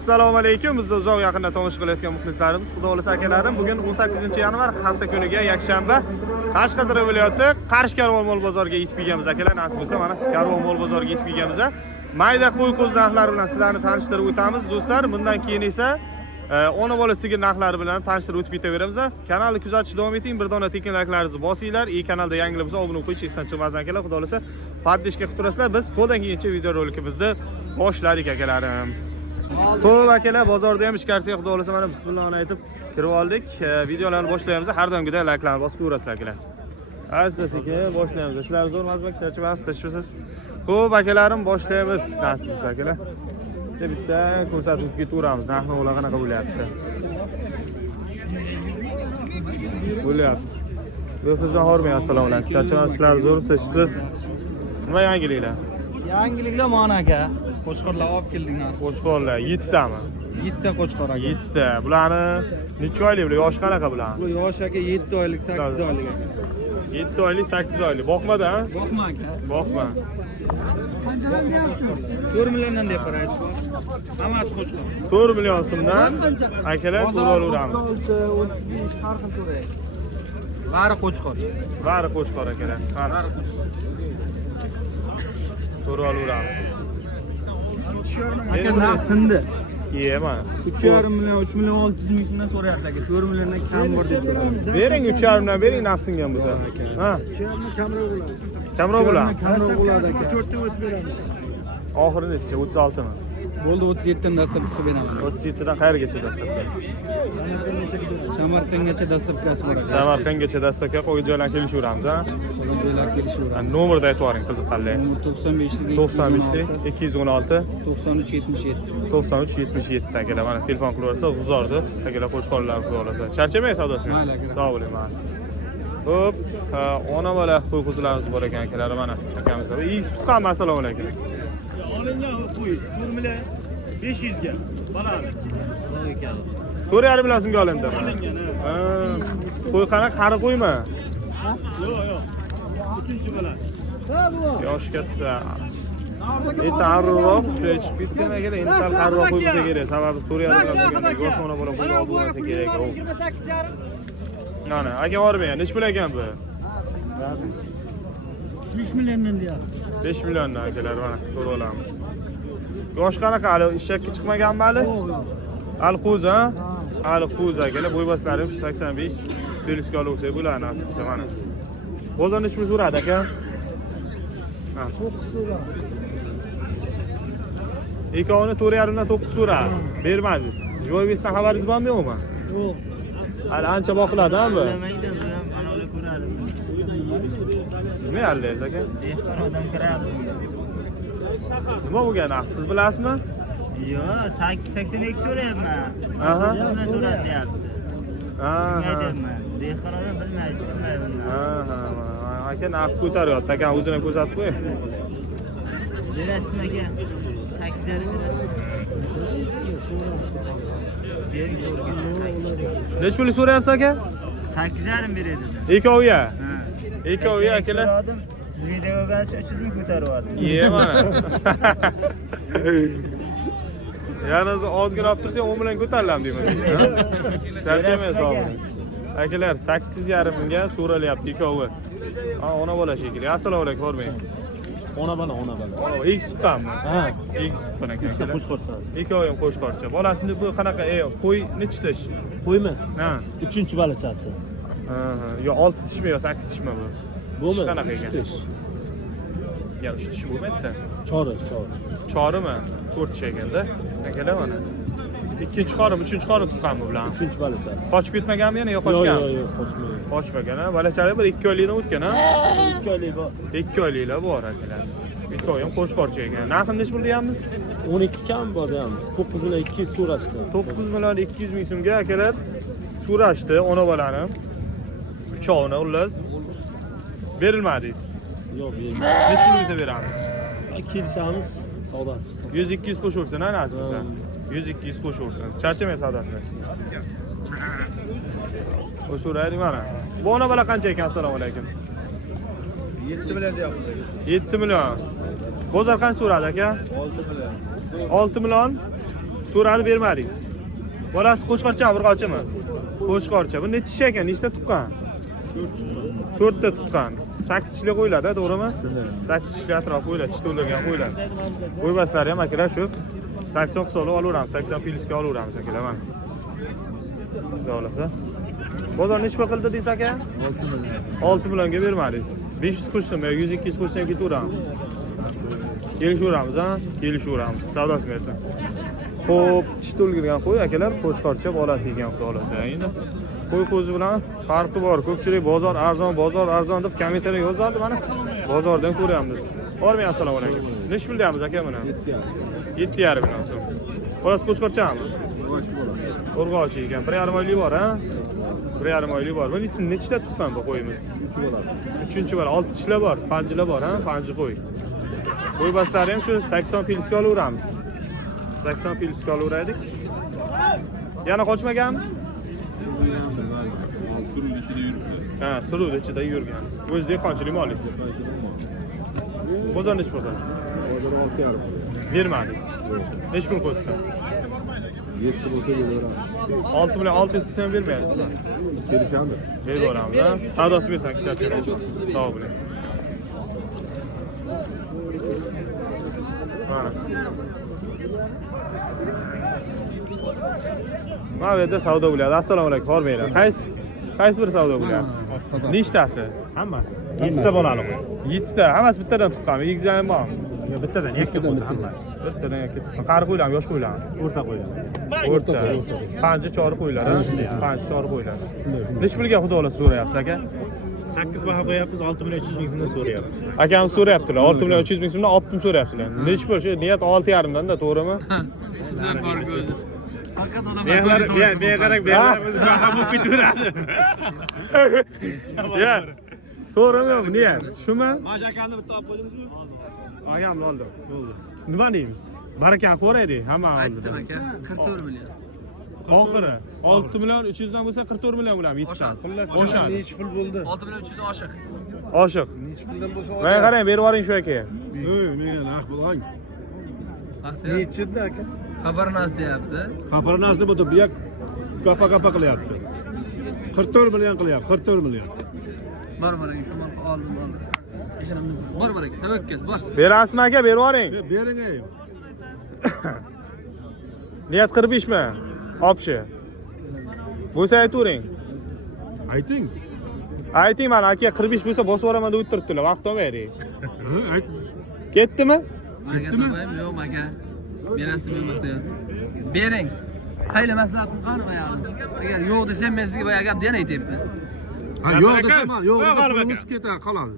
Assalomu alaykum. Bizni uzoq yaqinda tomosha qilayotgan muxlislarimiz, xudo xolasa akalarim, bugun 18-yanvar hafta kuniga yakshanba Qashqadaryo viloyati Qarshi Karvon mol bozoriga yetib kelganmiz akalar. Nasib bo'lsa mana Karvon mol bozoriga yetib kelganmiz. Mayda qo'y qo'z narxlari bilan sizlarni tanishtirib o'tamiz do'stlar. Bundan keyin esa ona bola sigir narxlari bilan tanishtirib o'tib ketaveramiz. Kanalni kuzatishda davom eting. Bir dona tekin layklarni bosinglar. Kanalda yangilar bo'lsa obuna qo'yish esdan chiqmasin akalar. Xudo xolasa podpishka qilib turasizlar. Biz qo'ldan kelgancha video rolikimizni boshladik akalarim. Xo'p akalar, bozorda ham ichkarisiga xudo xolasa mana bismillahni aytib kirib oldik. Videolarni boshlaymiz. Har doimgidek layklarni bosib qo'yasizlar akalar. Asta-sekin boshlaymiz. Ishlar zo'r emas, charchamaysiz. Xo'p akalarim, boshlaymiz. Nasib bo'lsa akalar. Bitta ko'rsatib o'tib ketaveramiz. Narx-navolar qanaqa bo'lyapti? Bu qizdan hormang, assalomu alaykum. Charchamasizlar, zo'r o'tasiz. Nima yangiliklar? Yangiliklar mana aka. Qo'chqorlar olib keldik nasib. Qo'chqorlar 7 tami? 7 ta qo'chqor aka. 7 ta. Bularni necha oylik, bular yoshi qanaqa bular? Bu yosh aka 7 oylik, 8 oylik aka. 7 oylik, 8 oylik. Boqmada, ha? Boqma aka. Boqma. 4 milliondan deb qaraysiz. Hammasi qo'chqor. 4 million so'mdan akalar to'laveramiz. 35 qarqin to'laydi. Bari qo'chqor. Bari qo'chqor akalar. Bari qo'chqor. To'laveramiz. Aka narx sindi. Yema. 3,5 million, 3 million 600 ming so'mdan so'rayapti aka. 4 milliondan kam bor deb turamiz. Bering 3,5 dan bering naqsingan bo'lsa. Ha? 3,5 kamroq bo'ladi. Kamroq bo'ladi. Kamroq bo'ladi aka. 4 ta o'tib beramiz. Oxiri necha? 36 mi? Bo'ldi 37 dan dastlab qilib beraman. 37 dan qayergacha dastlabki? Samarqandgacha dastlabkasi bor aka. Samarqandgacha dastlabki qo'yib joylarga kelishaveramiz, ha? Joylar kelishaveradi. Nomerni aytib yuboring qiziqarli. 95lik 216 93 77. 93 77 akalar. Mana telefon qilaversa G'uzorda akalar qo'shqorlar qilaversa. Charchamay savdosini. Sog' bo'ling, mana. Xo'p, ona bola qo'y qo'zilarimiz bor ekan akalar, mana akamiz. Iysi tuqqan, assalomu alaykum. Olingan qo'y 4 million 500 ga. Balani. 4,5 million so'mga olindi. Ha. Qo'y qanaqa, qari qo'ymi? Yo'q. 3-chi bola. Yosh katta. Tarroq suya chiqib ketgan akalar. Endi sal qariroq qo'y bo'lsa kerak. Sababi 4,5 million yosh ona bola qo'y bo'lmasa kerak. 28,5. Mana, aka ormaya, nech pul ekan bu? 5 milliondan deyapti. 5 milliondan akalar, mana ko'rib olamiz. Yosh qanaqa, hali ishakka chiqmaganmi hali? Hali qo'z, ha? Hali qo'z akalar, bo'ybaslari 85 plyusga olsa bo'ladi nasib bo'lsa mana. Bozor nech pul so'radi aka? Ha, 9 so'radi. Ikkovini 4,5 dan 9 so'radi. Bermadingiz. Joybesdan xabaringiz bormi yo'qmi? Yo'q. Hali ancha boqiladi-a bu? Bilmaydi, bu ham anolar ko'radi. Nima yallaysiz aka? Dehqon odam kiradi. Nima bo'lgan? Siz bilasizmi? Yo'q, 82 so'rayapman. Aha. Bundan so'radi deyapti. Ha. Aytayapman. Dehqon odam bilmaydi bundan. Ha. Aka narx ko'taryapti. Aka o'zini ko'rsatib qo'y. Berasizmi aka? 8,5 berasiz. Nech pul so'rayapsiz aka? 8,5 beradi. Ikkoviga. Ha. Ikkoviga akalar. Siz videoga 300 ming ko'taryapti. Ye mana. Yana ozgina olib tursang 10 million ko'tarilam deyman. Charchamay sog'ing. Akalar 8,5 mingga so'ralyapti ikkovi. Ha, ona bola shekilli. Assalomu alaykum, hormang. Ona bola. X tuqqanmi? Ha. X tuqqan ekan. Qo'chqorchasi. Ikkovi ham qo'shqorcha. Bolasini bu qanaqa? Qo'y nechta tish? Qo'ymi? Ha. 3-balachasi. Yo 6 tishmi yo 8 tishmi bu? Bo'lmi? Qanaqa ekan? Ya 3 tish bo'lmaydi-da. Chori. Chorimi? 4 tish ekanda. Akalar mana. Ikkinchi qorim, uchinchi qorim tuqqanmi bular? 3-balachasi. Qochib ketmaganmi yana yo qochganmi? Yo'q, qochmagan. Qochmagan, ha? Balachalik bir 2 oylikdan o'tgan, ha? 2 oylik bor. 2 oyliklar bor akalar. Ikkovi ham qo'shqorcha ekan. Narxini nech pul deyapmiz? 12 kam bor deyapmiz. 9 million 200 so'rashdi. 9 million 200 ming so'mga akalar so'rashdi ona bolani. Uchovini xullas berilmadingiz. Yo'q, Nech pul bo'lsa beramiz? kelishamiz, savdosi. 100-200 qo'shaversin, ha, nasib bo'lsa. 100-200 qo'shaversin. Charchamay savdosini. Qo'shaveraylik mana. Bu ona bola qancha ekan? Assalomu alaykum. 7 million deyapmiz. 7 million. Bozor qancha so'radi aka? 6 million. 6 million So'radi bermadingiz. Bolasi qo'chqorchami, urg'ochimi? Qo'chqorcha. Bu necha tish ekan? Nechta tuqqan? 4 ta tuqqan. 8 tishli qo'yiladi, to'g'rimi? 8 tishli atrof qo'yiladi, tish to'ldirgan qo'yiladi. Qo'ybaslari ham akalar shu 80 hisobli olaveramiz, 80 filsga olaveramiz akalar mana. Xudo xolasa. Bozor necha pul qildi deysiz aka? 6 millionga bermadingiz. 500 qo'shsam, 100-200 qo'shsam ketaveramiz. Kelishaveramiz, ha? Kelishaveramiz. Savdosi bersin. Xo'p, tish to'ldirgan qo'y akalar, qo'chqorcha bolasi ekan, xudo xolasa. Endi qo'y qo'zi bilan farqi bor. Ko'pchilik bozor arzon deb kommentariyga yozardi, mana bozordan ko'ryapmiz. O'rmay assalomu alaykum. Nech pul deyapmiz aka buni? 7,5 million so'm. Bolasi qo'chqorchami? Urg'ochi ekan. 1,5 oylik bor, ha? 1,5 oylik bor. Buni ichida nechta tuqqan bu qo'yimiz? 3-chi bola. 6 tishlar bor, panjilar bor, ha? Panji qo'y. Qo'y baslari ham shu 80 filsga olaveramiz. 80 filsga olaveraydik. Yana qochmaganmi? Ha, suruvda ichida yurgan. O'z dehqonchilik molingiz. Bozor nech pul? Bozor 6,5. Bermadingiz. Nech pul qo'ysa? 7 bo'lsa beraveramiz. 6 million 600 so'm bermayapsizlar. Kelishamiz. Beraveramiz, ha? Savdosi bersan kichik. Sog' bo'ling. Mana. Mana bu yerda savdo bo'lyapti. Assalomu alaykum, hormanglar. Qaysi bir savdo bo'lyapti? Nechtasi? Hammasi. 7 ta bolali qo'y. 7 ta. Hammasi bittadan tuqqanmi? Egizami bormi? Bittadan yakka qo'ydi hammasi. Bittadan yakka. Qari qo'ylarmi, yosh qo'ylarmi? O'rta qo'ydi. O'rta. Panji chori qo'ylar, ha? Panji chori qo'ylar. Nech pulga xudo xohlasa so'rayapsiz aka? 8 baho qo'yapmiz, 6 million 300 ming so'mdan so'rayapmiz. Akamiz so'rayaptilar. 6 million 300 ming so'mdan olib pul so'rayapsizlar. Nech pul? Shu niyat 6,5 dan da, to'g'rimi? Sizlar bor ko'zi. Faqat odamlar Beqarang beramiz, baho bo'lib ketaveradi. Ya. To'g'rimi bu niyat? Shumi? Mana akani bitta olib qo'ydingizmi? Akamni oldim. Nima deymiz? Barakani qo'raydik, hamma oldi. aytdim aka, 44 million. Oxiri 6 million 300 dan bo'lsa 44 million bo'ladi, yetishadi. O'shani. Nech pul bo'ldi? 6 million 300 oshiq. Oshiq. Nech puldan bo'lsa Mana qarang, berib yuboring shu akaga. Menga naq bo'lang. Nechida aka? Xabarnas deyapti. Qaparnasni bu bu yak gapa qilyapti. 44 million qilyapti, 44 million. Bor aka, shu mal oldim. Ishonamni. Bor aka, tavakkal, bor. Berasizmi aka, berib yuboring. Bering ey. Niyat 45 mi? Opshi. Bo'lsa aytavering. Ayting. Ayting, mana aka 45 bo'lsa bosib yuboraman deb o'tiribdilar, vaqt olmaydi. Ayt. Ketdimi? Aka topaymi? Yo'q aka. Berasizmi maqtay. Bering. Hayli maslahat qilganim ayog'im. Agar yo'q desam men sizga boya gap deyan aytayapman. Ha yo'q desam, yo'q desa ketadi, qoladi.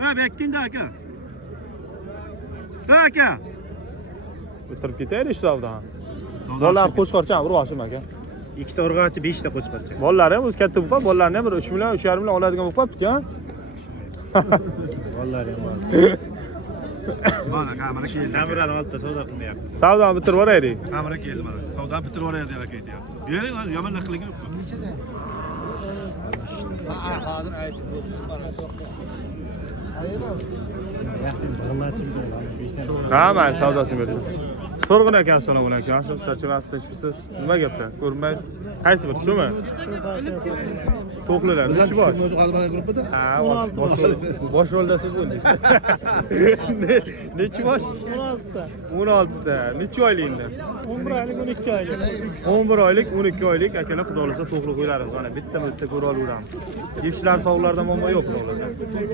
Ha, bekkinda aka. Ha aka. O'tirib ketaylik shu savdodan. Bolalar qo'chqorchami, urg'ochimi aka? 2 ta urg'ochi, 5 ta qo'chqorchi. Bolalar ham o'zi katta bo'lib qolib, bolalarni ham bir 3 million, 3,5 million oladigan bo'lib qolibdi-ku. Vallahi ham bor. Mana kamera keldi. Kamerani oldi, savdo qilyapti. Savdoni bitirib yuboraylik. Kamera keldi mana. Savdoni bitirib yuboraylik deb aytyapti. Bering, yomon qiling yo'q. Hozir aytib Ha, mayli, savdosini bersin. To'rg'in aka, assalomu alaykum. Siz charchavasiz, tinchmisiz? Nima gaplar? Ko'rinmaysiz? Qaysi bir, shumi? To'qlilar, nechi bosh? O'zi qolmagan guruhida? Ha, bosh rolda siz bo'ldingiz. Nechi bosh? 16 ta. Necha oylikda? 11 oylik, 12 oylik. 11 oylik, 12 oylik akalar, xudo xolasa to'qli qo'ylarimiz. Mana bitta ko'ra olaveramiz. Yepshilar, sovug'lardan muammo yo'q, xudo xolasa.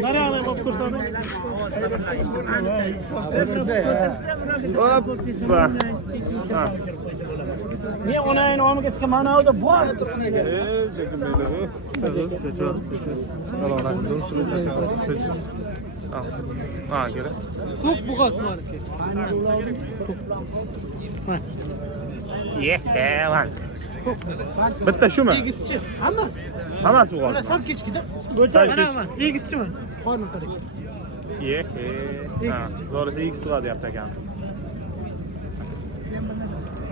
Nariyani olib ko'rsatdim. Hoppa. Ha. Men onayni olmaga chiqib mana o'da bor. Sekinmaydi. Ha, kerak. ko'p bo'g'oz marka. Yeman. Bitta shumi? Egizchi, hammasi. Hammasi bo'g'oz. Sal kechkida. Mana Egizchiman. Qorni qarang. Ha, to'g'risi X turadi deyapti akamiz.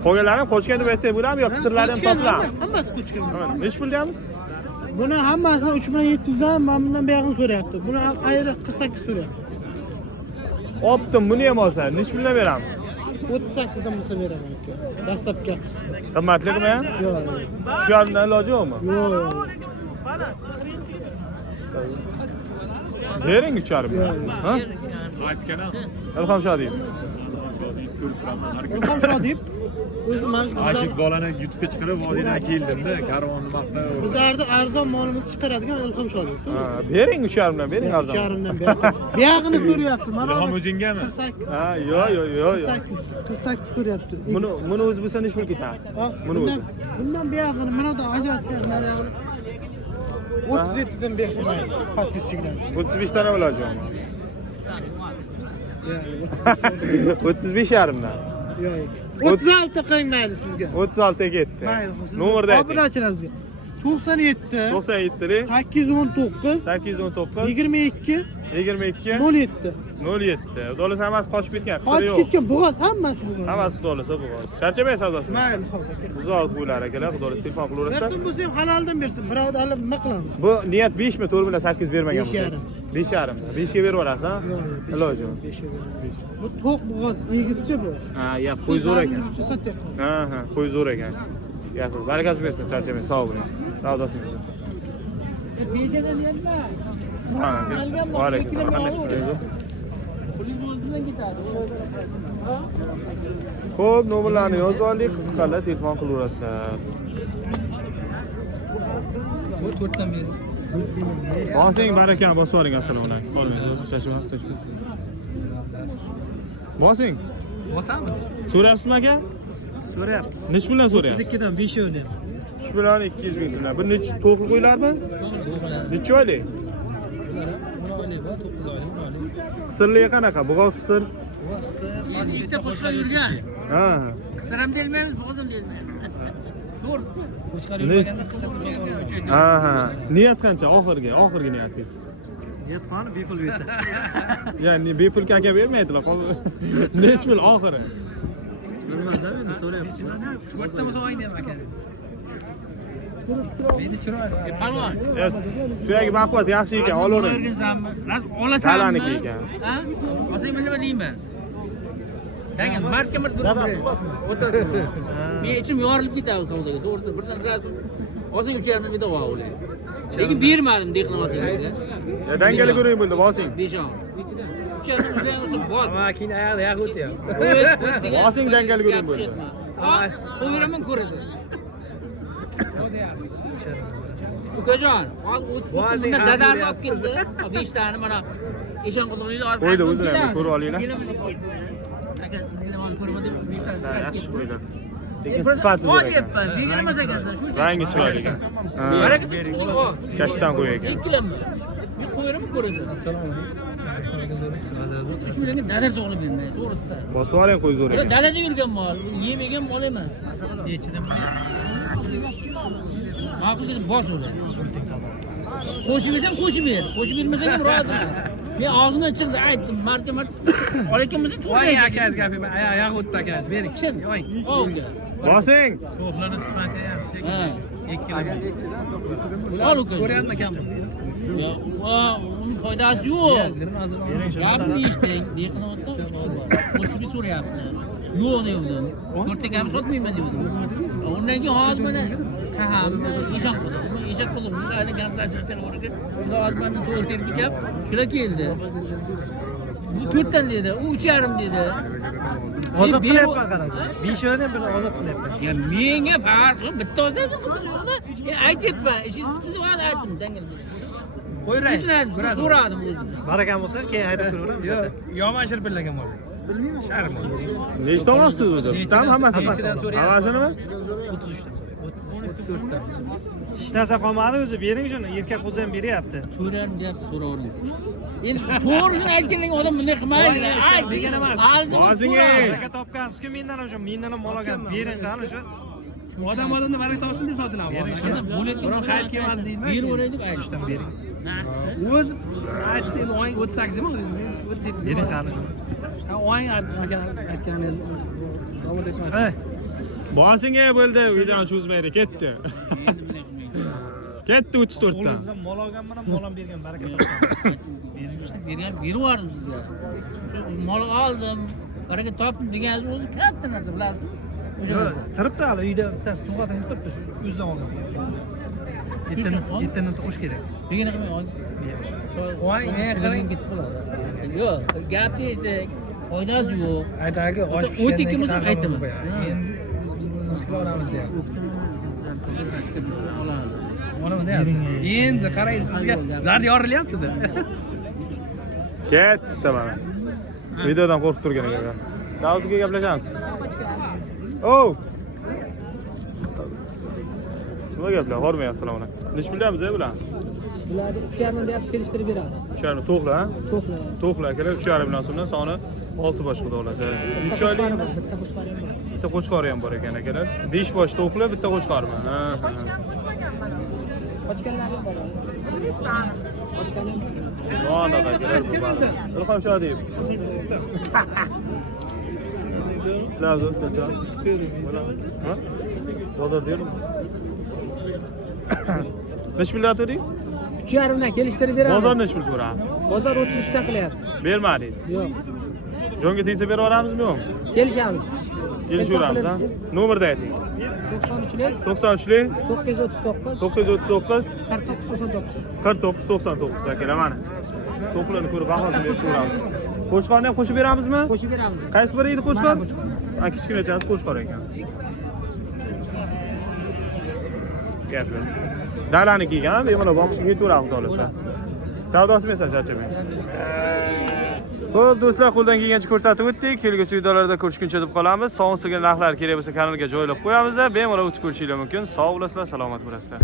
Qo'yganlar ham qo'chgan deb aytsak bo'ladimi yo qisirlar ham topiladi? Hammasi qo'chgan. Nech pul deyapmiz? Buni hammasi 3700 dan, men bundan buyog'ini so'rayapti. Buni ayri 48 so'rayapti. Optim, buni ham olsa, nech puldan beramiz? 38'dan bo'lsa beraman aka. Dastlabkasi. Qimmatligimi? Yo'q. Shu yarimdan iloji yo'qmi? Yo'q. Bering 3,5 Yo'q. ha? Ilhom Shodiev. Ilhom Shodiev o'zi mana shu Ashik bolani YouTube'ga chiqarib vodiydan keldimda, karvonni maqta. bizlarda arzon molimizni chiqaradigan Ilhom Shodiev. Ha, bering 3,5 dan bering arzon. 3,5dan beraman. Buyog'ini so'rayapti. Mana Ilhom o'zingami? 48. Ha, yo'q. 48 so'rayapti. Buni O'zbekiston ish mulki ta. Buni o'zi. Bundan buyog'ini mana da ajratgan nariyog'ini 37dan bersa mayli. Podpischilar. 35 dan iloji yo'qmi? Yo'q. 35,5 dan. Yo'q. 36 qo'ying mayli sizga. 36 ga ketdi. Mayli. Nomerni ayting. Obunachilaringizga. 97 97 lik 819 819 22 22 07. 07. Xudoolasa hammasi qochib ketgan. Qisiri Qochib yo'q. ketgan bo'g'oz hammasi bo'g'oz. Hammasi xudoolasa bo'g'oz. Charchamay savdosi. Mayli, hozir. Uzoq qo'ylar akalar, xudoolasa telefon qilaverasiz. Bersin bo'lsa ham haloldan bersin. Birovda olib nima qilamiz? Bu niyat 5 mi? 4 bilan 8 bermagan Besh bo'lsangiz. 5,5. 5 ga berib yuborasiz, ha? Yo'q, Iloji yo'q. Bu to'q bo'g'oz egizcha bu. Ha, ya qo'y zo'r ekan. Sotyapman. Ha, qo'y zo'r ekan. Yaxshi, barakasi bersin, charchamay, sog' bo'ling. Savdosi bersin. Ha, va alaykum. Xo'p, nomerlarni yozib oldik, qiziqqanlar telefon qilaverasizlar. Bu 4 dan beri. Bosing barakani bosib oling, assalomu alaykum. Bosing. Bosamiz. So'rayapsizmi aka? So'rayapti. Nech puldan so'rayapsiz? 32 dan 5 o'ydi. 3 million 200 ming so'mdan. Bir necha to'qli qo'ylarmi? Necha oylik? Qisirligi qanaqa? Bo'g'oz qisir? Ikkita qo'shqar yurgan. Ha. Qisir ham delmaymiz, bo'g'oz ham delmaymiz. To'g'ri. Qo'chqar yurmaganda qisqartirib olmaydi. Ha. Niyat qancha? Oxirgi niyatingiz. Niyat qani bepul bersa. Ya'ni bepul aka bermaydilar. Nech pul oxiri? Bilmadim endi so'rayapti. 4 dan so'rang deyman aka. Meni chiroyli. Palvon. Suyagi baquvvat yaxshi ekan, olavering. O'rgansanmi? Olasanmi? Talaniki ekan. Ha? Olsang nima deyman? Dangal, martga bir men ichim yorilib ketadi savdoga. To'g'risi, birdan raz olsang 3,5 ming davo olaylik. Lekin bermadim dehqonotga. Ya dangali ko'ring bunda, bosing. 5 on. 3,5 ming olsa bos. Ama keyin ayog'ida yaq o'tyapti. Bosing dangal ko'ring bunda. Qo'yiraman ko'rasan. Ukajon, bundan dadamni olib ketdi. 5 tani mana Eshonqulog'ida hozir. Qo'ydi o'zini ham ko'rib olinglar. Aka, sizga nima ko'rmadim, 5 tani. Yaxshi qo'ydi. Lekin sifati zo'r ekan. Qo'yapman, begilamas ekansan, shu. Rangi chiroyli ekan. Baraka bersin. Kashtan qo'y ekan. Ikkilanma. Men qo'yiraman ko'rasan. Assalomu alaykum. Dadar to'g'ri bermaydi, to'g'risi. Bosib oling, qo'y zo'r Ular ekan. dalada yurgan mol, yemagan mol emas. Nechidan ma'qul deb bos uni. Qo'shib bersang qo'shib ber, qo'shib bermasang ham rozi. Men og'zimdan chiqdi, aytdim, martamat olakanmiz, Voy akaz gapim, ayaq o'tdi akaz. Bering. Yo'q. Olga. Bosing. To'plarni sifati yaxshi. Ha. 2 kilo. Ol uka. Ko'ryapman kam. Ya, uning foydasi yo'q. Gapni eshiting, dehqonotda 3 kishi bor. 30 so'rayapti. Yo'q devdim. 4 kam sotmayman devdim. Undan keyin hozir mana tahamni eshon qildim. Eshon qildim. Hali ganzachirchar o'rga. Xudo azmanni to'g'ri terpikab, shular keldi. Bu 4 dan dedi, u 3,5 dedi. Ozod qilyapman qarasa. 5 o'ydan bir ozod qilyapman. Ya menga farqi bitta olsangiz qiziq yo'qda. Aytyapman, ishingizni hozir aytdim, dangal. Qo'yray. So'radim o'zim. Barakam bo'lsa keyin aytib ko'raveramiz. Yo'q, yomon shirpillagan bor. Sharm. Nechta olyapsiz o'zi? Bittami hammasi? Nechidan so'rayapsiz? Hammasinimi? 34 dan. Hech narsa qolmadi o'zi. Bering shuni. Erkak o'zi ham beryapti. So'radim deb so'ravering. Endi to'g'risini aytgandan odam bunday qilmaydi. Ayt degan emas. Bosing. Aka topgansiz-ku, mendan ham shu, mendan ham mol olgansiz. Bering qani shu. Odamdan baraka topsin deb sotiladi. Biroq qayt kelmas deydi. Beraveraylik aytishdan Bering. O'z aytdi, o'ying 38 mi? 37. Bering qani shuni. O'ying aytgan davom etmas. Bosing bo'ldi, videoni cho'zmaydi, ketdi. Ketdi 34 dan. Qo'lingizdan mol olganman ham, mol ham bergan, baraka topgan. beraverdim sizga. Shu mol oldim. Hareket topib deganingiz o'zi katta narsa, bilasizmi? O'sha narsa. Turibdi hali uyda bittasi tug'atini turibdi shu o'z zamonida. Yettinni tug'ish kerak. Begina qilmay ol. Voy, qarang ketib qoladi. Yo'q, gapni ayting. Foydasi yo'q. Aytagi oshib O't ikkimiz ham aytaman. Endi biz o'zimizga olamiz ya. Mana bunda endi qarang sizga dard yorilyapti-da. Ketdi mana. Videodan qo'rqib turgan ekan. Davudga gaplashamiz. Oh! Nima gaplar? Hormay assalomu alaykum. Nech bilyapmiz bular? Bularni 3,5 deyapsiz, kelishtirib beramiz. 3,5 to'qla, ha? To'qla. To'qla akalar 3,5 bilan so'mdan soni 6 bosh xudo olasa. 3 oylik Bitta qo'chqorim bor. bitta qo'chqori ham bor ekan akalar. 5 bosh to'qla, bitta qo'chqormi? Ha. Qochganlari bor. Qochgan ham bor. Mana akalar bu bor. Ilhom Shodiyev. Sizlar o'tda. Ha? Bozor deyapmiz. Nech bilyapti? 3,5 bilan kelishtirib beramiz. Bozor nech pul so'radi? Bozor 33 ta qilyapsiz. Bermadingiz. Yo'q. Jonga tegsa berib yuboramizmi yo'qmi? Kelishamiz. Kelishaveramiz, ha? Nomerni ayting. 93lik 93lik 939 939 4999. 4999 akalar mana. To'qlarni ko'rib bahosini berib ko'ramiz. Qo'chqorni ham qo'shib beramizmi? Qo'shib beramiz. Qaysi biri edi qo'chqor? Mana qo'chqor. Ha, kichkinachasi qo'chqor ekan. Gaplar. Dalani kiygan, bemalol boqishga ketaveramiz xudo olsa. Savdosimi esa charchamang. Xo'p, do'stlar, qo'ldan kelgancha ko'rsatib o'tdik. Kelgusi videolarda ko'rishguncha deb qolamiz. Sog'liq narxlar kerak bo'lsa kanalga joylab qo'yamiz. Bemalol o'tib ko'rishingiz mumkin. Sog' bo'lasizlar, salomat bo'lasizlar.